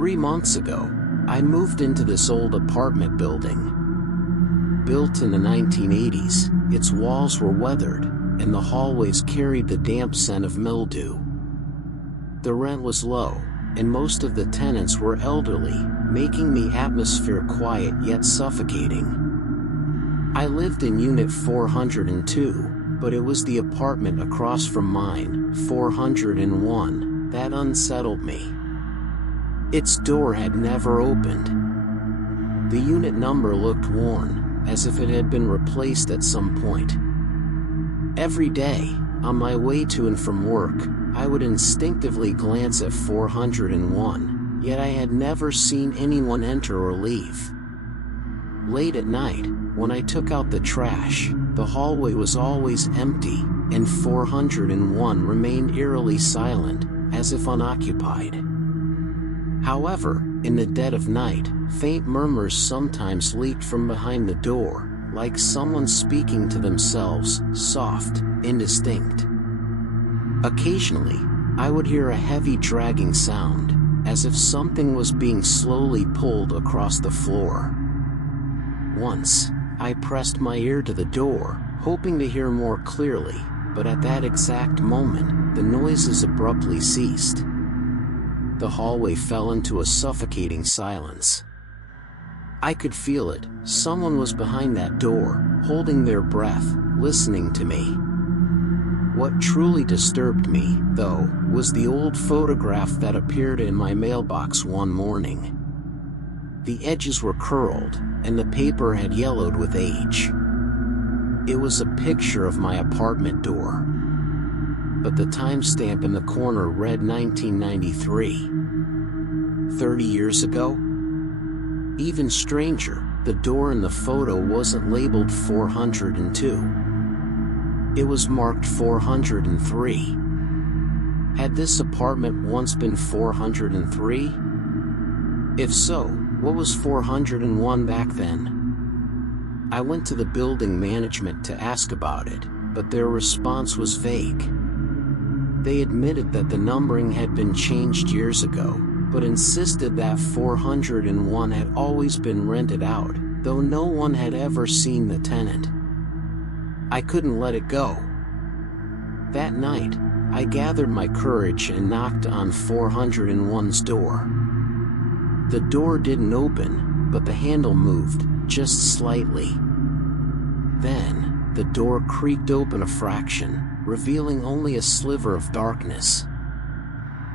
3 months ago, I moved into this old apartment building. Built in the 1980s, its walls were weathered, and the hallways carried the damp scent of mildew. The rent was low, and most of the tenants were elderly, making the atmosphere quiet yet suffocating. I lived in Unit 402, but it was the apartment across from mine, 401, that unsettled me. Its door had never opened. The unit number looked worn, as if it had been replaced at some point. Every day, on my way to and from work, I would instinctively glance at 401, yet I had never seen anyone enter or leave. Late at night, when I took out the trash, the hallway was always empty, and 401 remained eerily silent, as if unoccupied. However, in the dead of night, faint murmurs sometimes leaked from behind the door, like someone speaking to themselves, soft, indistinct. Occasionally, I would hear a heavy dragging sound, as if something was being slowly pulled across the floor. Once, I pressed my ear to the door, hoping to hear more clearly, but at that exact moment, the noises abruptly ceased. The hallway fell into a suffocating silence. I could feel it. Someone was behind that door, holding their breath, listening to me. What truly disturbed me, though, was the old photograph that appeared in my mailbox one morning. The edges were curled, and the paper had yellowed with age. It was a picture of my apartment door, but the timestamp in the corner read 1993. 30 years ago? Even stranger, the door in the photo wasn't labeled 402. It was marked 403. Had this apartment once been 403? If so, what was 401 back then? I went to the building management to ask about it, but their response was vague. They admitted that the numbering had been changed years ago, but insisted that 401 had always been rented out, though no one had ever seen the tenant. I couldn't let it go. That night, I gathered my courage and knocked on 401's door. The door didn't open, but the handle moved, just slightly. Then, the door creaked open a fraction, revealing only a sliver of darkness.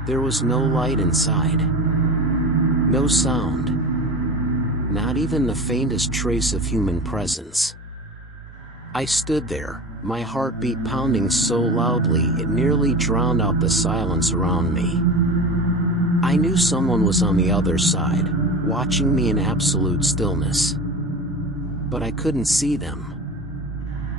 There was no light inside. No sound. Not even the faintest trace of human presence. I stood there, my heartbeat pounding so loudly it nearly drowned out the silence around me. I knew someone was on the other side, watching me in absolute stillness. But I couldn't see them.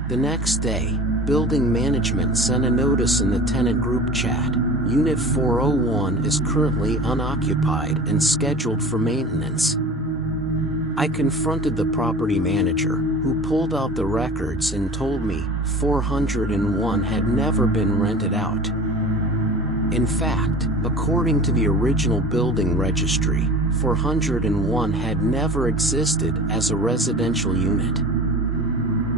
The next day, building management sent a notice in the tenant group chat. Unit 401 is currently unoccupied and scheduled for maintenance. I confronted the property manager, who pulled out the records and told me 401 had never been rented out. In fact, according to the original building registry, 401 had never existed as a residential unit.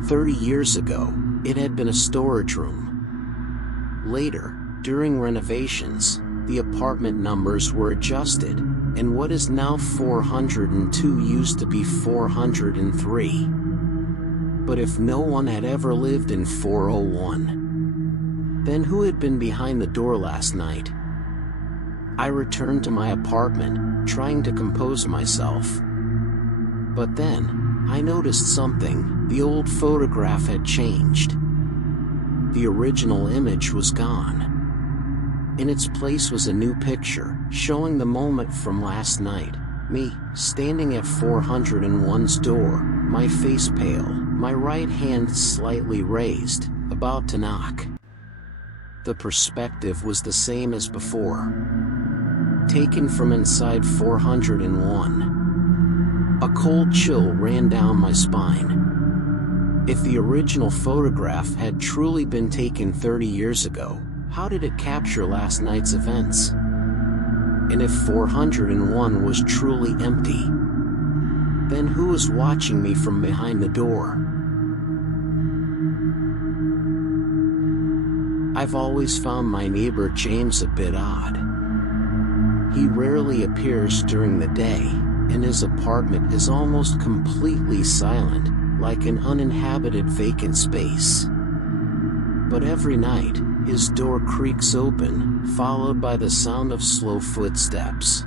30 years ago, it had been a storage room. Later, during renovations, the apartment numbers were adjusted, and what is now 402 used to be 403. But if no one had ever lived in 401, then who had been behind the door last night? I returned to my apartment, trying to compose myself. But then, I noticed something. The old photograph had changed. The original image was gone. In its place was a new picture, showing the moment from last night. Me, standing at 401's door, my face pale, my right hand slightly raised, about to knock. The perspective was the same as before. Taken from inside 401. A cold chill ran down my spine. If the original photograph had truly been taken 30 years ago, how did it capture last night's events? And if 401 was truly empty, then who was watching me from behind the door? I've always found my neighbor James a bit odd. He rarely appears during the day, and his apartment is almost completely silent, like an uninhabited vacant space. But every night, his door creaks open, followed by the sound of slow footsteps.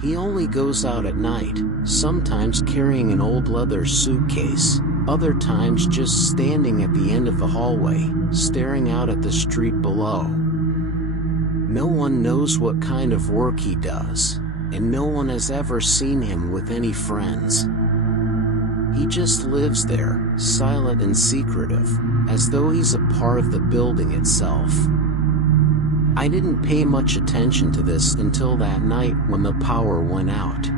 He only goes out at night, sometimes carrying an old leather suitcase, other times just standing at the end of the hallway, staring out at the street below. No one knows what kind of work he does, and no one has ever seen him with any friends. He just lives there, silent and secretive, as though he's a part of the building itself. I didn't pay much attention to this until that night when the power went out.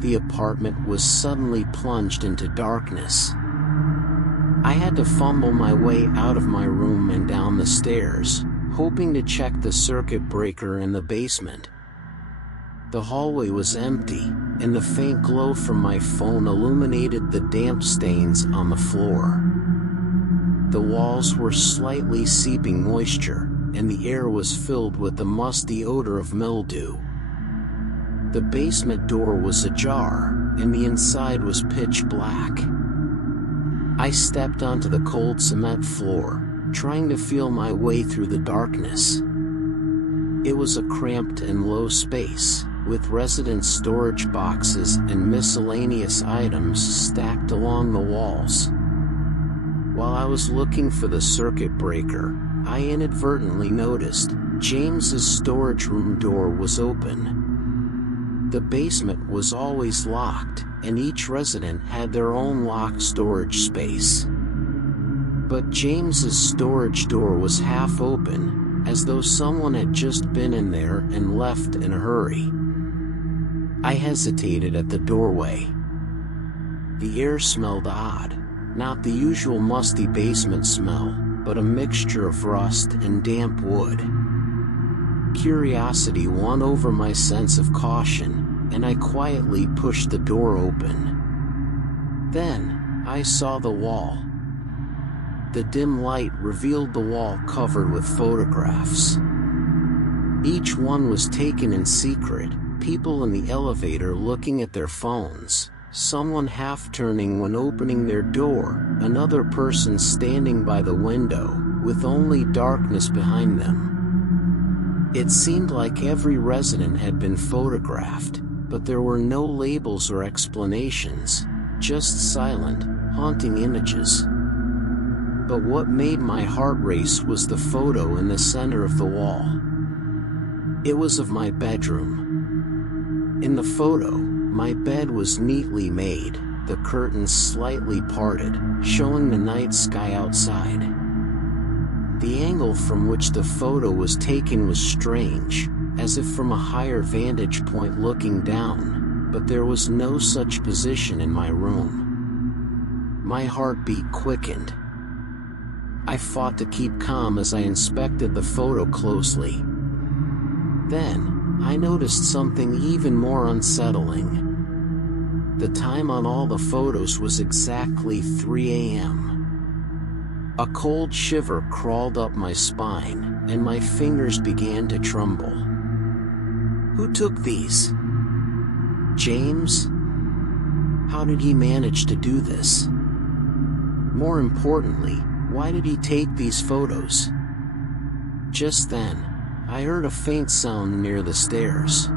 The apartment was suddenly plunged into darkness. I had to fumble my way out of my room and down the stairs, hoping to check the circuit breaker in the basement. The hallway was empty, and the faint glow from my phone illuminated the damp stains on the floor. The walls were slightly seeping moisture, and the air was filled with the musty odor of mildew. The basement door was ajar, and the inside was pitch black. I stepped onto the cold cement floor, trying to feel my way through the darkness. It was a cramped and low space, with resident storage boxes and miscellaneous items stacked along the walls. While I was looking for the circuit breaker, I inadvertently noticed James's storage room door was open. The basement was always locked, and each resident had their own locked storage space. But James's storage door was half open, as though someone had just been in there and left in a hurry. I hesitated at the doorway. The air smelled odd, not the usual musty basement smell, but a mixture of rust and damp wood. Curiosity won over my sense of caution, and I quietly pushed the door open. Then, I saw the wall. The dim light revealed the wall covered with photographs. Each one was taken in secret, people in the elevator looking at their phones, someone half-turning when opening their door, another person standing by the window, with only darkness behind them. It seemed like every resident had been photographed, but there were no labels or explanations, just silent, haunting images. But what made my heart race was the photo in the center of the wall. It was of my bedroom. In the photo, my bed was neatly made, the curtains slightly parted, showing the night sky outside. The angle from which the photo was taken was strange, as if from a higher vantage point looking down, but there was no such position in my room. My heartbeat quickened. I fought to keep calm as I inspected the photo closely. Then, I noticed something even more unsettling. The time on all the photos was exactly 3 a.m. A cold shiver crawled up my spine, and my fingers began to tremble. Who took these? James? How did he manage to do this? More importantly, why did he take these photos? Just then, I heard a faint sound near the stairs.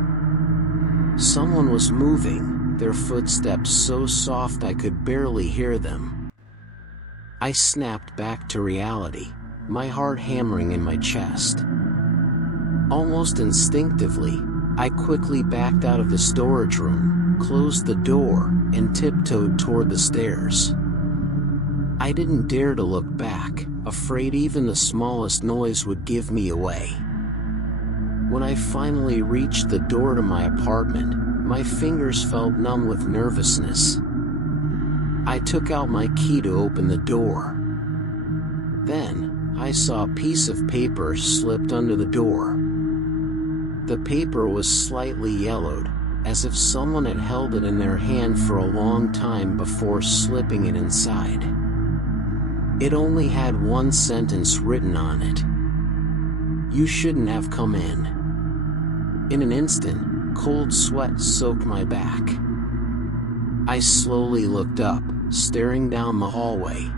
Someone was moving, their footsteps so soft I could barely hear them. I snapped back to reality, my heart hammering in my chest. Almost instinctively, I quickly backed out of the storage room, closed the door, and tiptoed toward the stairs. I didn't dare to look back, afraid even the smallest noise would give me away. When I finally reached the door to my apartment, my fingers felt numb with nervousness. I took out my key to open the door. Then, I saw a piece of paper slipped under the door. The paper was slightly yellowed, as if someone had held it in their hand for a long time before slipping it inside. It only had one sentence written on it. "You shouldn't have come in." In an instant, cold sweat soaked my back. I slowly looked up, staring down the hallway.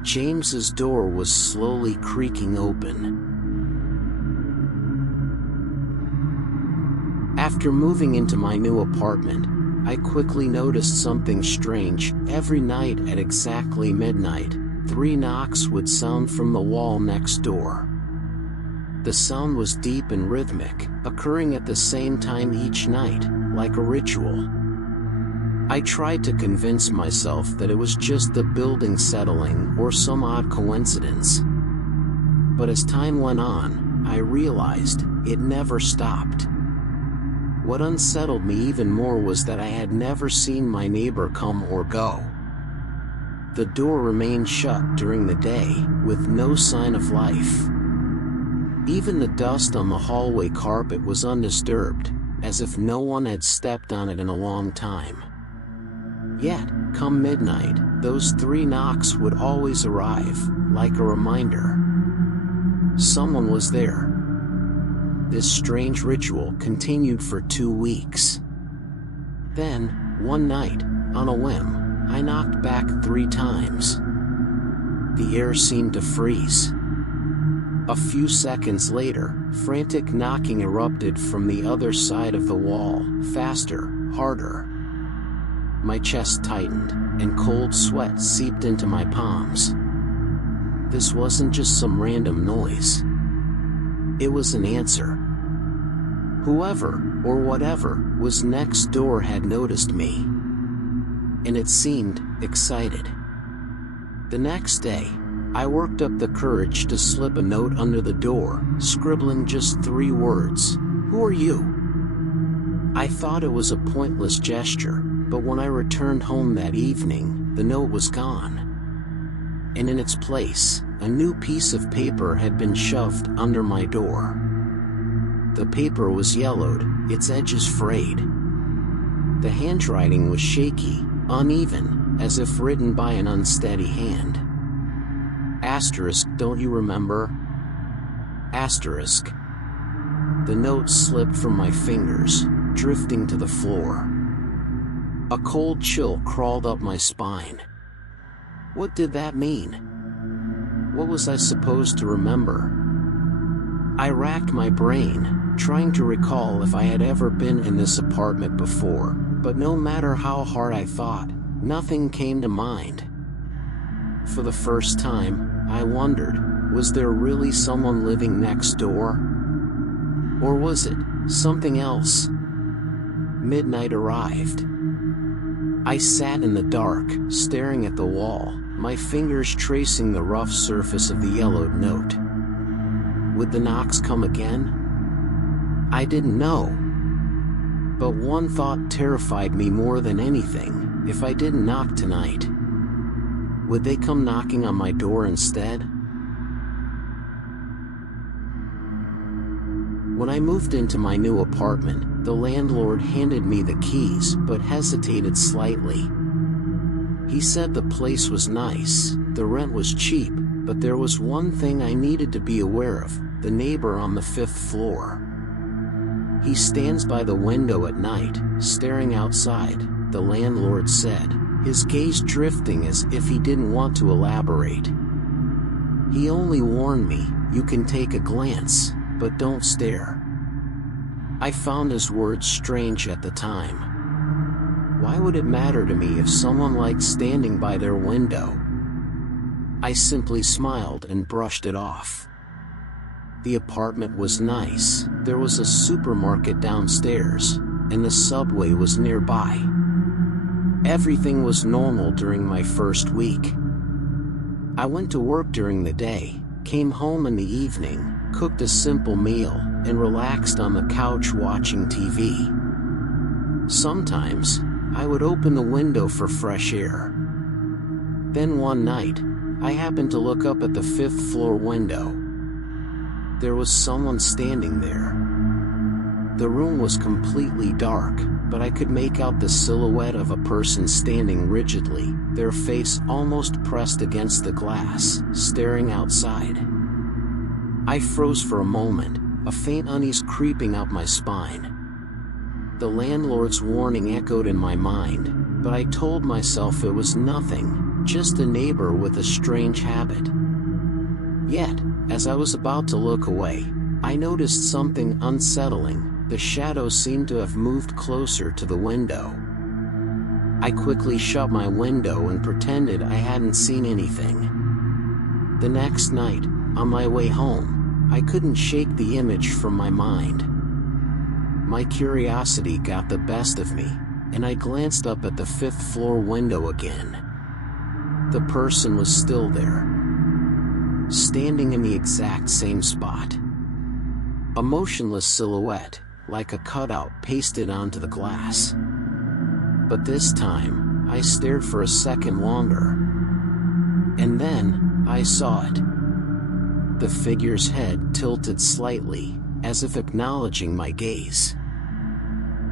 James's door was slowly creaking open. After moving into my new apartment, I quickly noticed something strange. Every night at exactly midnight, 3 knocks would sound from the wall next door. The sound was deep and rhythmic, occurring at the same time each night, like a ritual. I tried to convince myself that it was just the building settling or some odd coincidence. But as time went on, I realized it never stopped. What unsettled me even more was that I had never seen my neighbor come or go. The door remained shut during the day, with no sign of life. Even the dust on the hallway carpet was undisturbed, as if no one had stepped on it in a long time. Yet, come midnight, those 3 knocks would always arrive, like a reminder. Someone was there. This strange ritual continued for 2 weeks. Then, one night, on a whim, I knocked back 3 times. The air seemed to freeze. A few seconds later, frantic knocking erupted from the other side of the wall, faster, harder. My chest tightened, and cold sweat seeped into my palms. This wasn't just some random noise. It was an answer. Whoever, or whatever, was next door had noticed me. And it seemed excited. The next day, I worked up the courage to slip a note under the door, scribbling just 3 words. "Who are you?" I thought it was a pointless gesture, but when I returned home that evening, the note was gone. And in its place, a new piece of paper had been shoved under my door. The paper was yellowed, its edges frayed. The handwriting was shaky, uneven, as if written by an unsteady hand. Asterisk, don't you remember? Asterisk. The note slipped from my fingers, drifting to the floor. A cold chill crawled up my spine. What did that mean? What was I supposed to remember? I racked my brain, trying to recall if I had ever been in this apartment before, but no matter how hard I thought, nothing came to mind. For the first time, I wondered, was there really someone living next door? Or was it something else? Midnight arrived. I sat in the dark, staring at the wall, my fingers tracing the rough surface of the yellowed note. Would the knocks come again? I didn't know. But one thought terrified me more than anything: if I didn't knock tonight, would they come knocking on my door instead? When I moved into my new apartment, the landlord handed me the keys but hesitated slightly. He said the place was nice, the rent was cheap, but there was one thing I needed to be aware of: the neighbor on the 5th floor. He stands by the window at night, staring outside, the landlord said, his gaze drifting as if he didn't want to elaborate. He only warned me, "You can take a glance, but don't stare." I found his words strange at the time. Why would it matter to me if someone liked standing by their window? I simply smiled and brushed it off. The apartment was nice, there was a supermarket downstairs, and the subway was nearby. Everything was normal during my first week. I went to work during the day, came home in the evening, cooked a simple meal, and relaxed on the couch watching TV. Sometimes, I would open the window for fresh air. Then one night, I happened to look up at the 5th floor window. There was someone standing there. The room was completely dark, but I could make out the silhouette of a person standing rigidly, their face almost pressed against the glass, staring outside. I froze for a moment, a faint unease creeping up my spine. The landlord's warning echoed in my mind, but I told myself it was nothing, just a neighbor with a strange habit. Yet, as I was about to look away, I noticed something unsettling. The shadow seemed to have moved closer to the window. I quickly shut my window and pretended I hadn't seen anything. The next night, on my way home, I couldn't shake the image from my mind. My curiosity got the best of me, and I glanced up at the 5th floor window again. The person was still there, standing in the exact same spot. A motionless silhouette, like a cutout pasted onto the glass. But this time, I stared for a second longer. And then, I saw it. The figure's head tilted slightly, as if acknowledging my gaze.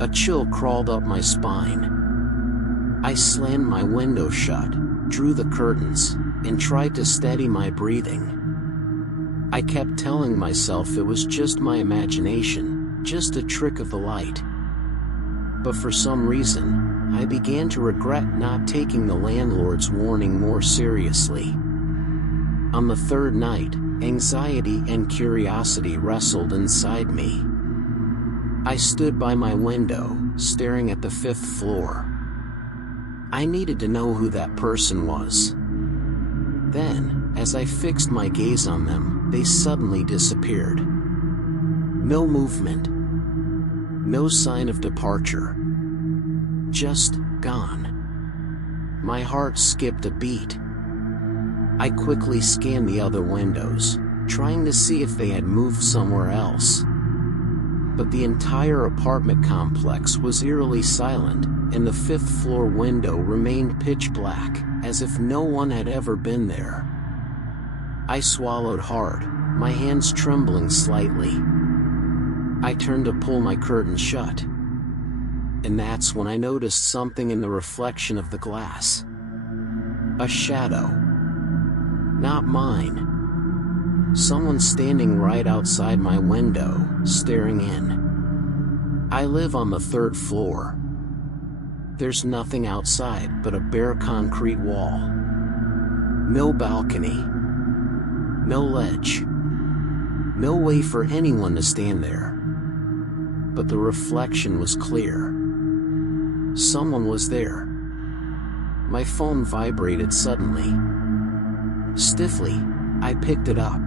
A chill crawled up my spine. I slammed my window shut, drew the curtains, and tried to steady my breathing. I kept telling myself it was just my imagination, just a trick of the light. But for some reason, I began to regret not taking the landlord's warning more seriously. On the 3rd night, anxiety and curiosity wrestled inside me. I stood by my window, staring at the 5th floor. I needed to know who that person was. Then, as I fixed my gaze on them, they suddenly disappeared. No movement. No sign of departure. Just gone. My heart skipped a beat. I quickly scanned the other windows, trying to see if they had moved somewhere else. But the entire apartment complex was eerily silent, and the 5th floor window remained pitch black, as if no one had ever been there. I swallowed hard, my hands trembling slightly. I turned to pull my curtain shut. And that's when I noticed something in the reflection of the glass. A shadow. Not mine. Someone standing right outside my window, staring in. I live on the 3rd floor. There's nothing outside but a bare concrete wall. No balcony. No ledge. No way for anyone to stand there. But the reflection was clear. Someone was there. My phone vibrated suddenly. Stiffly, I picked it up.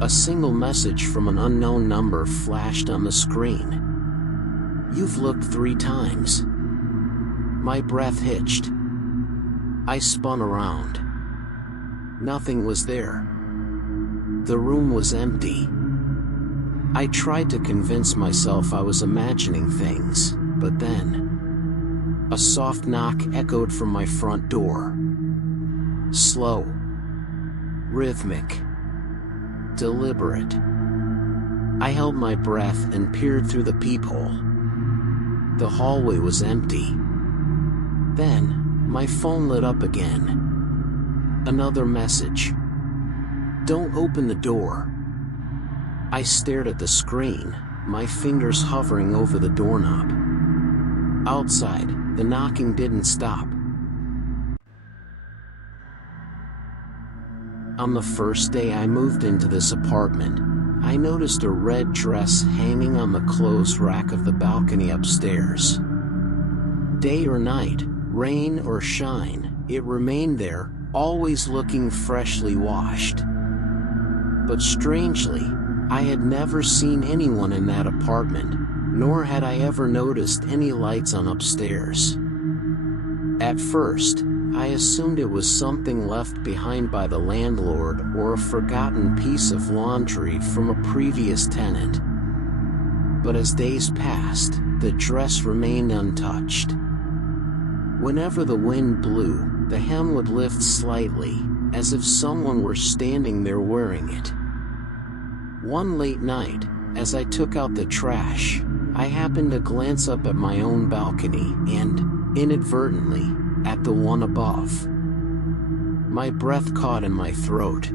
A single message from an unknown number flashed on the screen. "You've looked 3 times." My breath hitched. I spun around. Nothing was there. The room was empty. I tried to convince myself I was imagining things, but then a soft knock echoed from my front door. Slow, rhythmic, deliberate. I held my breath and peered through the peephole. The hallway was empty. Then, my phone lit up again. Another message. "Don't open the door." I stared at the screen, my fingers hovering over the doorknob. Outside, the knocking didn't stop. On the first day I moved into this apartment, I noticed a red dress hanging on the clothes rack of the balcony upstairs. Day or night, rain or shine, it remained there, always looking freshly washed. But strangely, I had never seen anyone in that apartment, nor had I ever noticed any lights on upstairs. At first, I assumed it was something left behind by the landlord or a forgotten piece of laundry from a previous tenant. But as days passed, the dress remained untouched. Whenever the wind blew, the hem would lift slightly, as if someone were standing there wearing it. One late night, As I took out the trash, I happened to glance up at my own balcony and, inadvertently, at the one above. My breath caught in my throat.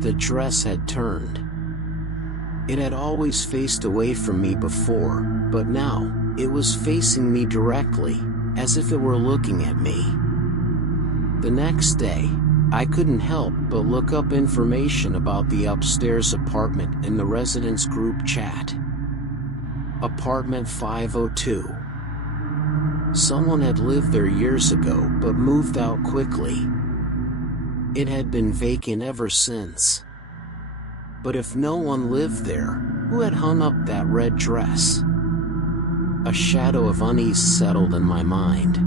The dress had turned. It had always faced away from me before, but now, it was facing me directly, as if it were looking at me. The next day, I couldn't help but look up information about the upstairs apartment in the residents' group chat. Apartment 502. Someone had lived there years ago but moved out quickly. It had been vacant ever since. But if no one lived there, who had hung up that red dress? A shadow of unease settled in my mind.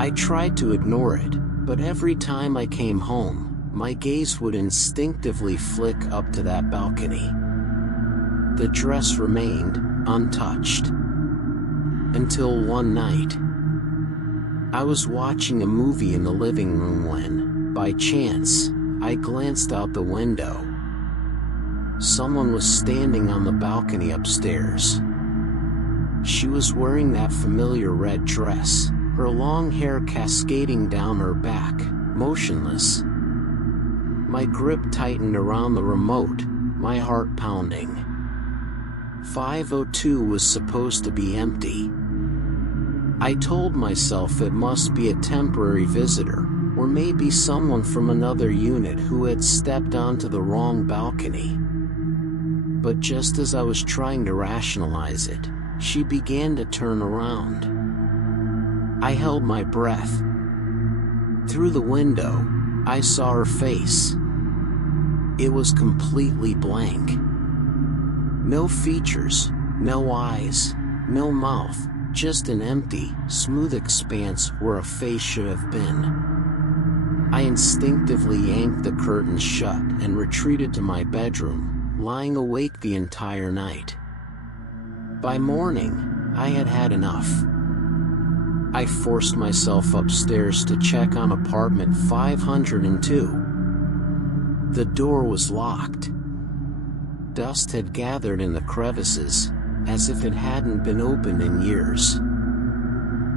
I tried to ignore it, but every time I came home, my gaze would instinctively flick up to that balcony. The dress remained untouched. Until one night. I was watching a movie in the living room when, by chance, I glanced out the window. Someone was standing on the balcony upstairs. She was wearing that familiar red dress, her long hair cascading down her back, motionless. My grip tightened around the remote, my heart pounding. 502 was supposed to be empty. I told myself it must be a temporary visitor, or maybe someone from another unit who had stepped onto the wrong balcony. But just as I was trying to rationalize it, she began to turn around. I held my breath. Through the window, I saw her face. It was completely blank. No features, no eyes, no mouth, just an empty, smooth expanse where a face should have been. I instinctively yanked the curtains shut and retreated to my bedroom, lying awake the entire night. By morning, I had had enough. I forced myself upstairs to check on apartment 502. The door was locked. Dust had gathered in the crevices, as if it hadn't been opened in years.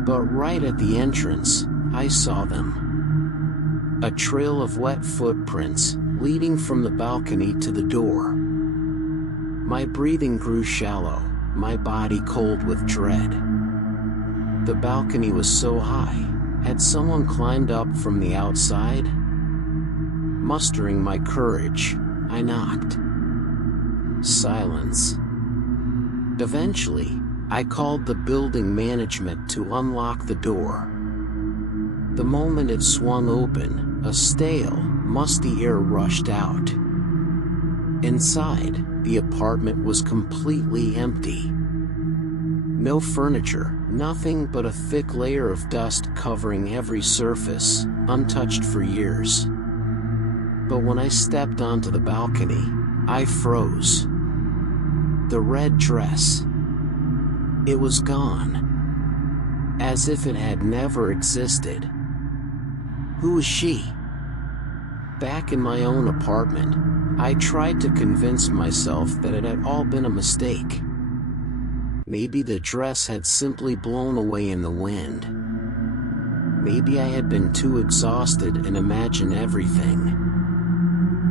But right at the entrance, I saw them. A trail of wet footprints, leading from the balcony to the door. My breathing grew shallow, my body cold with dread. The balcony was so high, had someone climbed up from the outside? Mustering my courage, I knocked. Silence. Eventually, I called the building management to unlock the door. The moment it swung open, a stale, musty air rushed out. Inside, the apartment was completely empty. No furniture, nothing but a thick layer of dust covering every surface, untouched for years. But when I stepped onto the balcony, I froze. The red dress. It was gone. As if it had never existed. Who was she? Back in my own apartment, I tried to convince myself that it had all been a mistake. Maybe the dress had simply blown away in the wind. Maybe I had been too exhausted and imagined everything.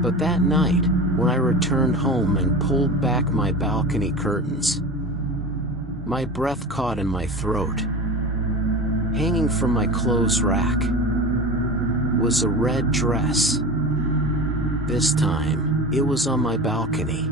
But that night, when I returned home and pulled back my balcony curtains, my breath caught in my throat. Hanging from my clothes rack was a red dress. This time, it was on my balcony.